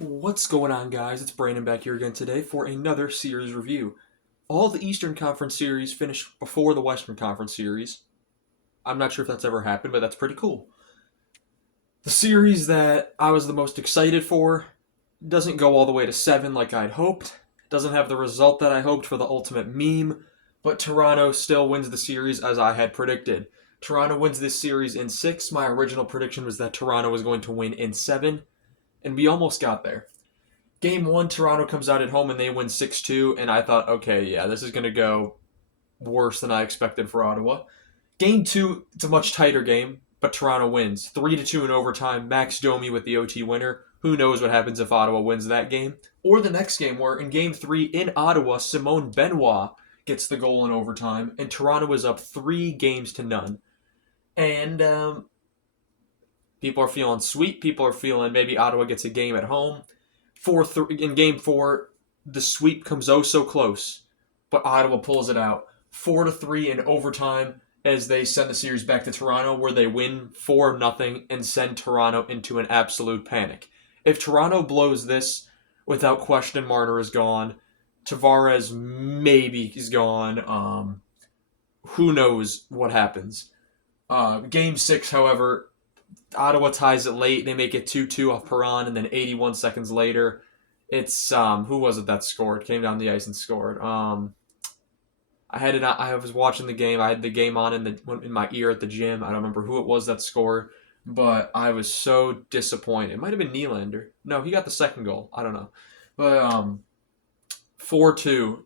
What's going on, guys? It's Brandon back here again today for another series review. All the Eastern Conference series finished before the Western Conference series. I'm not sure if that's ever happened, but that's pretty cool. The series that I was the most excited for doesn't go all the way to 7 like I'd hoped, doesn't have the result that I hoped for the ultimate meme, but Toronto still wins the series as I had predicted. Toronto wins this series in 6. My original prediction was that Toronto was going to win in 7, and we almost got there. Game 1, Toronto comes out at home and they win 6-2, and I thought, okay, yeah, this is going to go worse than I expected for Ottawa. Game 2, it's a much tighter game, but Toronto wins 3-2 in overtime. Max Domi with the OT winner. Who knows what happens if Ottawa wins that game? Or the next game, where in Game 3 in Ottawa, Simone Benoit gets the goal in overtime, and Toronto is up 3-0. And people are feeling sweet. People are feeling maybe Ottawa gets a game at home. In Game 4, the sweep comes oh so close, but Ottawa pulls it out 4-3 in overtime as they send the series back to Toronto, where they win 4-0 and send Toronto into an absolute panic. If Toronto blows this, without question, Marner is gone. Tavares maybe is gone. Who knows what happens? Game 6, however, Ottawa ties it late. They make it 2-2 off Perron, and then 81 seconds later, it's who was it that scored? Came down the ice and scored. I had it. I was watching the game. I had the game on in my ear at the gym. I don't remember who it was that scored, but I was so disappointed. It might have been Nylander. No, he got the second goal. I don't know, but 4-2.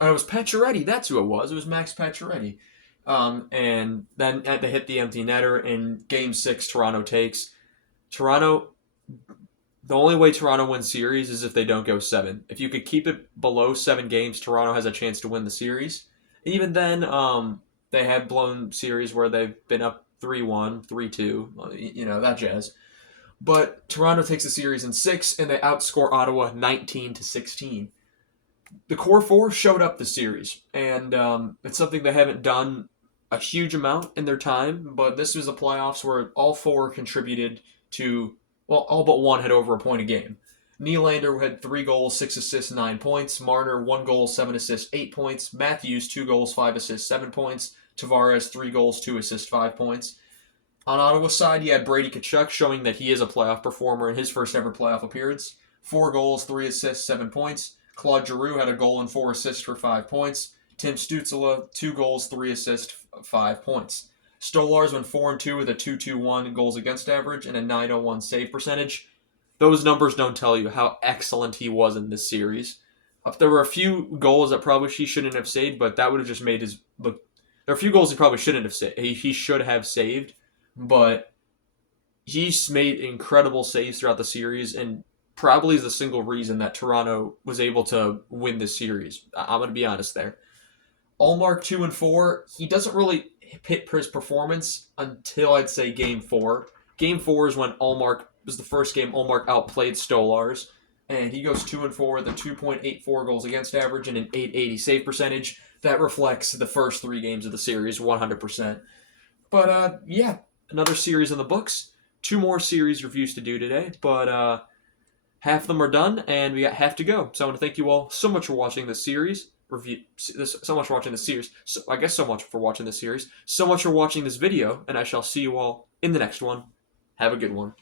It was Pacioretty. That's who it was. It was Max Pacioretty. And then they hit the empty netter in Game 6. Toronto takes. Toronto. The only way Toronto wins series is if they don't go 7. If you could keep it below 7 games, Toronto has a chance to win the series. Even then, they have blown series where they've been up 3-1, 3-2, that jazz. But Toronto takes the series in 6, and they outscore Ottawa 19-16. The core 4 showed up the series, and it's something they haven't done a huge amount in their time, but this was the playoffs where all 4 contributed to, well, all but one had over a point a game. Nylander had 3 goals, 6 assists, 9 points. Marner, 1 goal, 7 assists, 8 points. Matthews, 2 goals, 5 assists, 7 points. Tavares, 3 goals, 2 assists, 5 points. On Ottawa's side, you had Brady Tkachuk showing that he is a playoff performer in his first ever playoff appearance. 4 goals, 3 assists, 7 points. Claude Giroux had a goal and 4 assists for 5 points. Tim Stützle, 2 goals, 3 assists, 5 points. Stolarz went 4-2 with a 2.21 goals against average and a 9.01 save percentage. Those numbers don't tell you how excellent he was in this series. There were a few goals that probably he shouldn't have saved, but that would have just made his look. There are a few goals he probably shouldn't have saved. He should have saved, but he's made incredible saves throughout the series, and probably is the single reason that Toronto was able to win this series. I'm going to be honest there. Allmark 2 and 4, he doesn't really hit his performance until I'd say Game 4. Game 4 is when Allmark was the first game Allmark outplayed Stolarz, and he goes 2 and 4 with a 2.84 goals against average and an 8.80 save percentage. That reflects the first 3 games of the series 100%. But yeah, another series in the books. 2 more series reviews to do today, but half of them are done, and we got half to go. So I want to thank you all so much for watching this series review. So much for watching this series. So much for watching this series. So much for watching this video, and I shall see you all in the next one. Have a good one.